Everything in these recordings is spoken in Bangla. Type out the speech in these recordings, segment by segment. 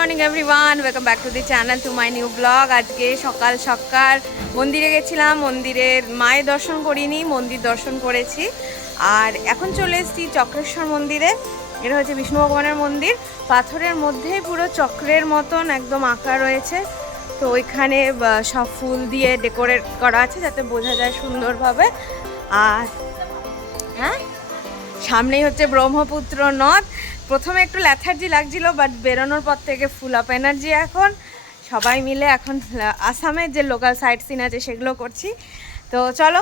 Morning everyone, welcome back to the channel, to my new blog. আজকে সকাল সকাল মন্দিরে গেছিলাম। মন্দিরের মায়ের দর্শন করিনি, মন্দির দর্শন করেছি। আর এখন চলে এসেছি চক্রেশ্বর মন্দিরে। এটা হচ্ছে বিষ্ণু ভগবানের মন্দির, পাথরের মধ্যেই পুরো চক্রের মতন একদম আঁকা রয়েছে। তো ওইখানে সব ফুল দিয়ে ডেকোরেট করা আছে যাতে বোঝা যায় সুন্দরভাবে। আর হ্যাঁ, সামনেই হচ্ছে ব্রহ্মপুত্র নদ। প্রথমে একটু ল্যাথার্জি লাগছিল, বাট বেরোনোর পর থেকে ফুল আপ এনার্জি। এখন সবাই মিলে এখন আসামের যে লোকাল সাইট সিন আছে সেগুলো করছি। তো চলো,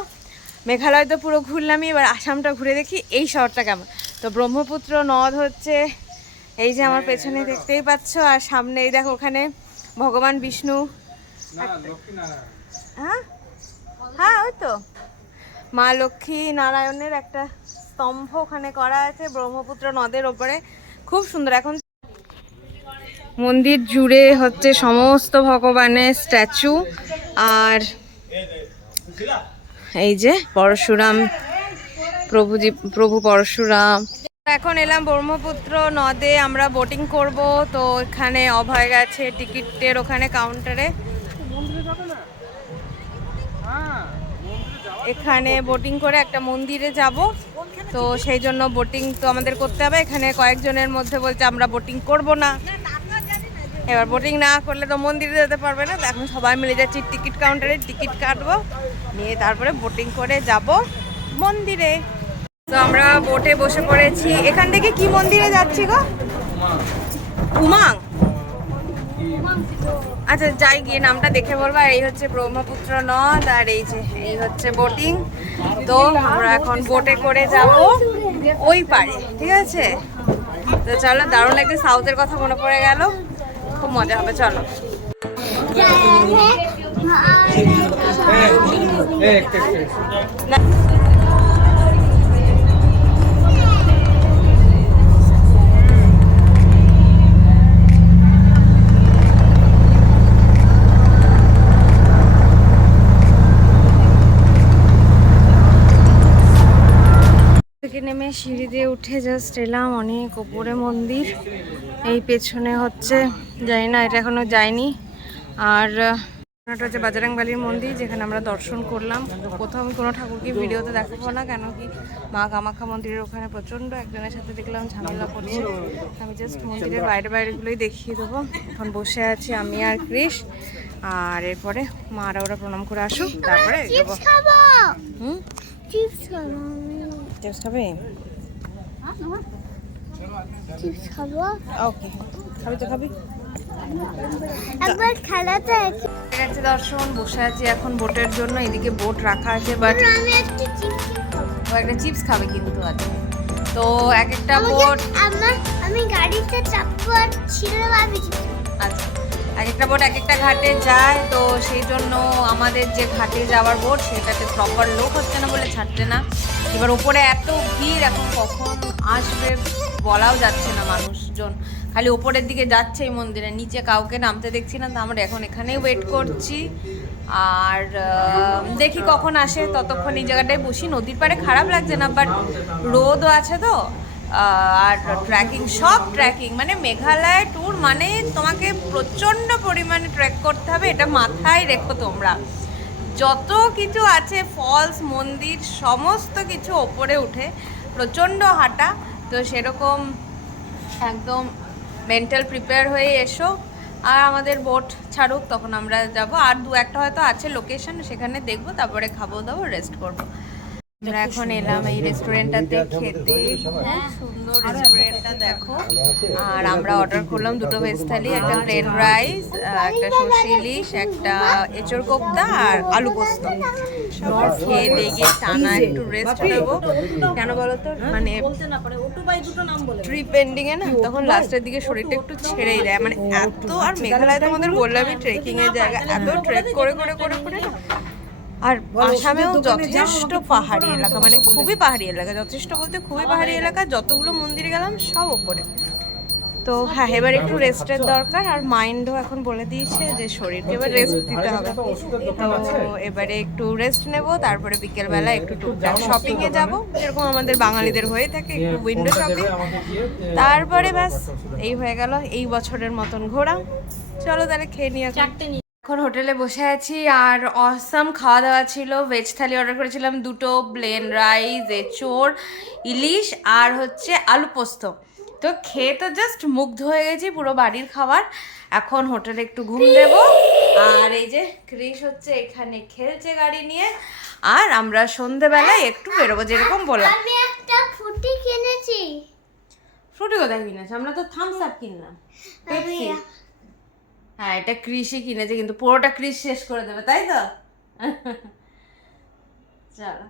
মেঘালয় তো পুরো ঘুরলামই, এবার আসামটা ঘুরে দেখি এই শহরটা কেমন। তো ব্রহ্মপুত্র নদ হচ্ছে এই যে আমার পেছনে দেখতেই পাচ্ছ, আর সামনে এই দেখো ওখানে ভগবান বিষ্ণু। হ্যাঁ হ্যাঁ, ওই তো মা লক্ষ্মী নারায়ণের একটা স্তম্ভ ওখানে করা আছে ব্রহ্মপুত্র নদের ওপরে, খুব সুন্দর। এখন মন্দির জুড়ে হচ্ছে সমস্ত ভগবানের স্ট্যাচু। আর এই যে পরশুরাম, প্রভু পরশুরাম। এখন এলাম ব্রহ্মপুত্র নদে, আমরা বোটিং করব। তো এখানে অভয় গেছে টিকিটের ওখানে কাউন্টারে, এখানে বোটিং করে একটা মন্দিরে যাব। তো সেই জন্য বোটিং তো আমাদের করতে হবে। এখানে কয়েকজনের মধ্যে বলছে আমরা বোটিং করব না। এবার বোটিং না করলে তো মন্দিরে যেতে পারবে না। তো এখন সবাই মিলে যাচ্ছি টিকিট কাউন্টারে, টিকিট কাটবো, নিয়ে তারপরে বোটিং করে যাব মন্দিরে। তো আমরা বোটে বসে পড়েছি। এখান থেকে কি মন্দিরে যাচ্ছি গো? উমাং। আচ্ছা যাই, গিয়ে নামটা দেখে বলবো। এই হচ্ছে ব্রহ্মপুত্র নদ, আর এই হচ্ছে বোটিং। তো আমরা এখন বোটে করে যাব ওই পারে, ঠিক আছে? তো চলো, দারুণ লাগছে। সাউথের কথা মনে পড়ে গেল, খুব মজা হবে। চলো। থেকে নেমে সিঁড়ি দিয়ে উঠে জাস্ট এলাম, অনেক ওপরে মন্দির। এই পেছনে হচ্ছে, জানি না, এটা এখনো যায়নি। আর এটা হচ্ছে বাজরাংবালির মন্দির, যেখানে আমরা দর্শন করলাম। কোথাও আমি কোনো ঠাকুরকে ভিডিওতে দেখাবো না, কেন কি মা কামাখ্যা মন্দিরের ওখানে প্রচণ্ড একজনের সাথে দেখলাম ঝামেলা করছে। আমি জাস্ট মন্দিরের বাইরেগুলোই দেখিয়ে দেবো। এখন বসে আছি আমি আর কৃষ, আর এরপরে মারা ওরা প্রণাম করে আসুক, তারপরে চিপস খাবে? চিপস খাবো। ওকে, খাবি তো খাবি। একবার খেলাতে গেছে দর্শন, বসে আছি এখন বোটের জন্য। এদিকে বোট রাখা আছে, বাট ও একটা চিপস খাবে কিন্তু আছে। তো এক একটা বোট আমি গাড়িতে চাপবো আর ছিঁড়ে ভাবি। আচ্ছা, এক একটা বোট এক একটা ঘাটে যায়। তো সেই জন্য আমাদের যে ঘাটে যাওয়ার বোট, সেটাতে প্রপার লোক হচ্ছে না বলে ছাড়ছে না। এবার ওপরে এত ভিড়, এখন কখন আসবে বলাও যাচ্ছে না। মানুষজন খালি ওপরের দিকে যাচ্ছে এই মন্দিরে, নিচে কাউকে নামতে দেখছি না। তো আমরা এখন এখানেই ওয়েট করছি, আর দেখি কখন আসে। ততক্ষণ এই জায়গাটায় বসি। নদীর পাড়ে খারাপ লাগছে না, বাট রোদও আছে তো। আর ট্রেকিং, সব ট্রেকিং, মানে মেঘালয় ট্যুর মানে তোমাকে প্রচণ্ড পরিমাণে ট্রেক করতে হবে, এটা মাথায় রেখো তোমরা। যত কিছু আছে, ফলস, মন্দির, সমস্ত কিছু ওপরে উঠে প্রচণ্ড হাঁটা। তো সেরকম একদম মেন্টাল প্রিপেয়ার হয়ে এসো। আর আমাদের বোট ছাড়ুক, তখন আমরা যাব। আর দু একটা হয়তো আছে লোকেশন, সেখানে দেখবো, তারপরে খাবো দাবো, রেস্ট করবো। আমরা এখন এলাম এই রেস্টুরেন্টটাতে খেতে। সুন্দর রেস্টুরেন্টটা দেখো। আর আমরা অর্ডার করলাম দুটো ভেজ থালি, একটা প্লেন রাইস, একটা সর্ষে ইলিশ, একটা এঁচড় কোপ্তা, আর আলু পোস্ত। খেয়ে দিয়ে টানা একটু রেস্ট নেবো। কেন বলো তো, মানে ট্রিপ এন্ডিং এ না, তখন লাস্টের দিকে শরীরটা একটু ছেড়েই দেয়। মানে এত, আর মেঘালয় তোমাদের বললামই ট্রেকিং এর জায়গা, এত ট্রেক করে করে করে করে না। আর আসামেও যথেষ্ট পাহাড়ি এলাকা, মানে খুবই পাহাড়ি এলাকা, যথেষ্ট বলতে খুবই পাহাড়ি এলাকা। যতগুলো মন্দিরে গেলাম সব ওপরে। তো হ্যাঁ, এবার একটু রেস্টের দরকার, আর মাইন্ডও এখন বলে দিয়েছে যে শরীরকে এবার রেস্ট দিতে হবে। তো এবারে একটু রেস্ট নেব, তারপরে বিকেলবেলা একটু টুকটাক শপিংয়ে যাব, যেরকম আমাদের বাঙালিদের হয়ে থাকে, একটু উইন্ডো শপিং। তারপরে ব্যাস এই হয়ে গেল এই বছরের মতন ঘোরা। চলো তাহলে খেয়ে নিয়ে এখন হোটেলে বসে আছি, আর অসাম খাওয়া দাওয়া ছিল। ভেজ থালি অর্ডার করেছিলাম 2টো, প্লেন রাইস, এঁচোড়, ইলিশ আর হচ্ছে আলু পোস্ত। তো খেয়ে তো জাস্ট মুগ্ধ হয়ে গেছি, পুরো বাড়ির খাবার। এখন হোটেলে একটু ঘুম দেব, আর এই যে ক্রিস হচ্ছে এখানে খেলছে গাড়ি নিয়ে, আর আমরা সন্ধেবেলায় একটু বেরোবো, যেরকম বললাম। আমি একটা ফ্রুটি কিনেছি। ফ্রুটি কোথায় কিনেছি? আমরা তো থামস আপ কিনলাম, পেপসি। হ্যাঁ, এটা কৃষি কিনেছে, কিন্তু পুরোটা কৃষ শেষ করে দেবে, তাই তো? চলো,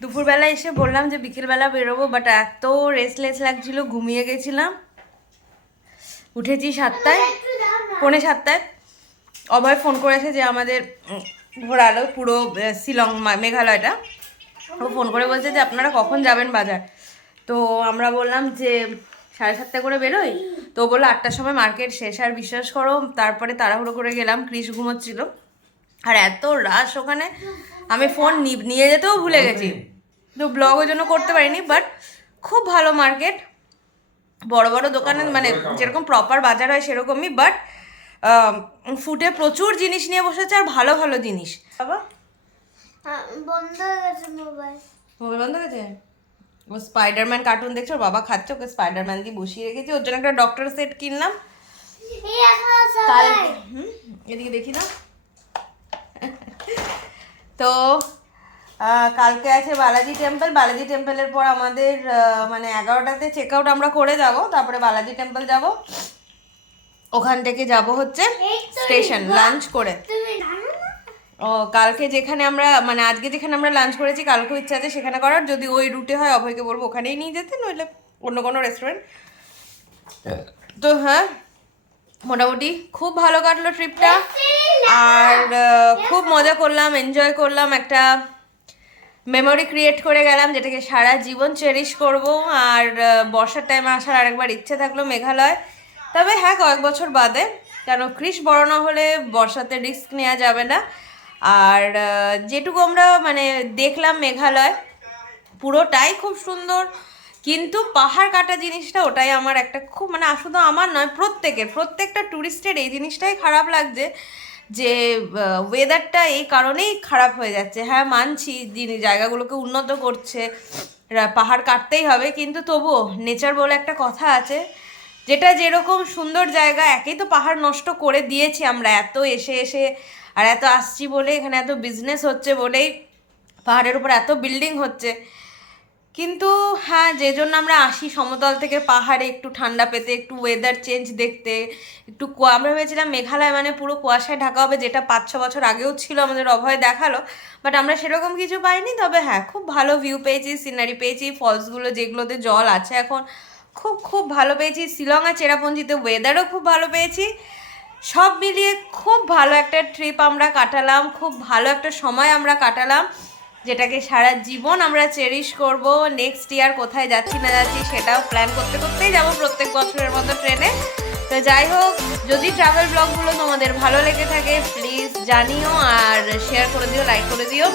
দুপুরবেলা এসে বললাম যে বিকেলবেলা বেরোবো, বাট এত রেস্টলেস লাগছিল, ঘুমিয়ে গেছিলাম। উঠেছি 7টায়, 6:45। অভয় ফোন করেছে যে আমাদের ঘোরালো পুরো শিলং, মেঘালয়টা। ও ফোন করে বলছে যে আপনারা কখন যাবেন বাজার। তো আমরা বললাম যে 7:30 করে বেরোই। তো বললো 8টার সময় মার্কেট শেষ। আর বিশ্বাস করো, তারপরে তাড়াহুড়ো করে গেলাম, ক্রিস ঘুমোচ্ছিল, আর এত রাশ ওখানে, আমি ফোন নিয়ে যেতেও ভুলে গেছি। তো ব্লগ ওই জন্য করতে পারিনি, বাট খুব ভালো মার্কেট, বড় বড় দোকানে, মানে যেরকম প্রপার বাজার হয় সেরকমই, বাট ফুটে প্রচুর জিনিস নিয়ে বসেছে, আর ভালো ভালো জিনিস। বাবা বন্ধ হয়ে গেছে মোবাইল। মোবাইল বন্ধ হয়ে গেছে? ও স্পাইডারম্যান কার্টুন দেখছো, ওর বাবা খাচ্ছে, ওকে স্পাইডারম্যান দিয়ে বসিয়ে রেখেছি। ওর জন্য একটা ডক্টর সেট কিনলাম। এদিকে দেখি না। তো কালকে আছে বালাজি টেম্পল। বালাজি টেম্পলের পর আমাদের মানে 11টাতে চেক আউট আমরা করে যাব, তারপরে বালাজি টেম্পল যাব, ওখান থেকে যাব হচ্ছে স্টেশন লাঞ্চ করে। ও কালকে যেখানে আমরা, মানে আজকে যেখানে আমরা লাঞ্চ করেছি, কালকেও ইচ্ছা আছে সেখানে করার। যদি ওই রুটে হয় অভয়কে বলবো ওখানেই নিয়ে যেতে, নইলে অন্য কোনো রেস্টুরেন্ট। তো হ্যাঁ, মোটামুটি খুব ভালো কাটলো ট্রিপটা, আর খুব মজা করলাম, এনজয় করলাম, একটা মেমোরি ক্রিয়েট করে গেলাম, যেটাকে সারা জীবন চেরিশ করব। আর বর্ষার টাইমে আসার আরেকবার ইচ্ছে থাকলো মেঘালয়, তবে হ্যাঁ কয়েক বছর বাদে, কেন ক্রিস বড় না হলে বর্ষাতে রিস্ক নেওয়া যাবে না। আর যেটুকু আমরা মানে দেখলাম মেঘালয়, পুরোটাই খুব সুন্দর, কিন্তু পাহাড় কাটা জিনিসটা, ওটাই আমার একটা খুব, মানে শুধু আমার নয়, প্রত্যেকটা ট্যুরিস্টের এই জিনিসটাই খারাপ লাগছে, যে ওয়েদারটা এই কারণেই খারাপ হয়ে যাচ্ছে। হ্যাঁ মানছি, জায়গাগুলোকে উন্নত করছে, পাহাড় কাটতেই হবে, কিন্তু তবুও নেচার বলে একটা কথা আছে, যেটা যেরকম সুন্দর জায়গা, একেই তো পাহাড় নষ্ট করে দিয়েছি আমরা, এত এসে আর এত আসছি বলে, এখানে এত বিজনেস হচ্ছে বলেই পাহাড়ের উপর এত বিল্ডিং হচ্ছে। কিন্তু হ্যাঁ, যে জন্য আমরা আসি সমতল থেকে পাহাড়ে একটু ঠান্ডা পেতে, একটু ওয়েদার চেঞ্জ দেখতে, একটু আমরা ভেবেছিলাম মেঘালয় মানে পুরো কুয়াশায় ঢাকা হবে, যেটা 5-6 বছর আগেও ছিল, আমাদের অভয় দেখালো, বাট আমরা সেরকম কিছু পাইনি। তবে হ্যাঁ, খুব ভালো ভিউ পেয়েছি, সিনারি পেয়েছি, ফলসগুলো যেগুলোতে জল আছে এখন, খুব খুব ভালো পেয়েছি। শিলং আর চেরাপুঞ্জিতে ওয়েদারও খুব ভালো পেয়েছি। সব মিলিয়ে খুব ভালো একটা ট্রিপ আমরা কাটালাম, খুব ভালো একটা সময় আমরা কাটালাম, যেটাকে সারা জীবন আমরা চেরিশ করব। নেক্সট ইয়ার কোথায় যাচ্ছি না যাচ্ছি সেটাও প্ল্যান করতে করতেই যাবো, প্রত্যেক বছরের মতো ট্রেনে। তো যাই হোক, যদি ট্রাভেল ব্লগগুলো তোমাদের ভালো লেগে থাকে প্লিজ জানিও, আর শেয়ার করে দিও, লাইক করে দিও।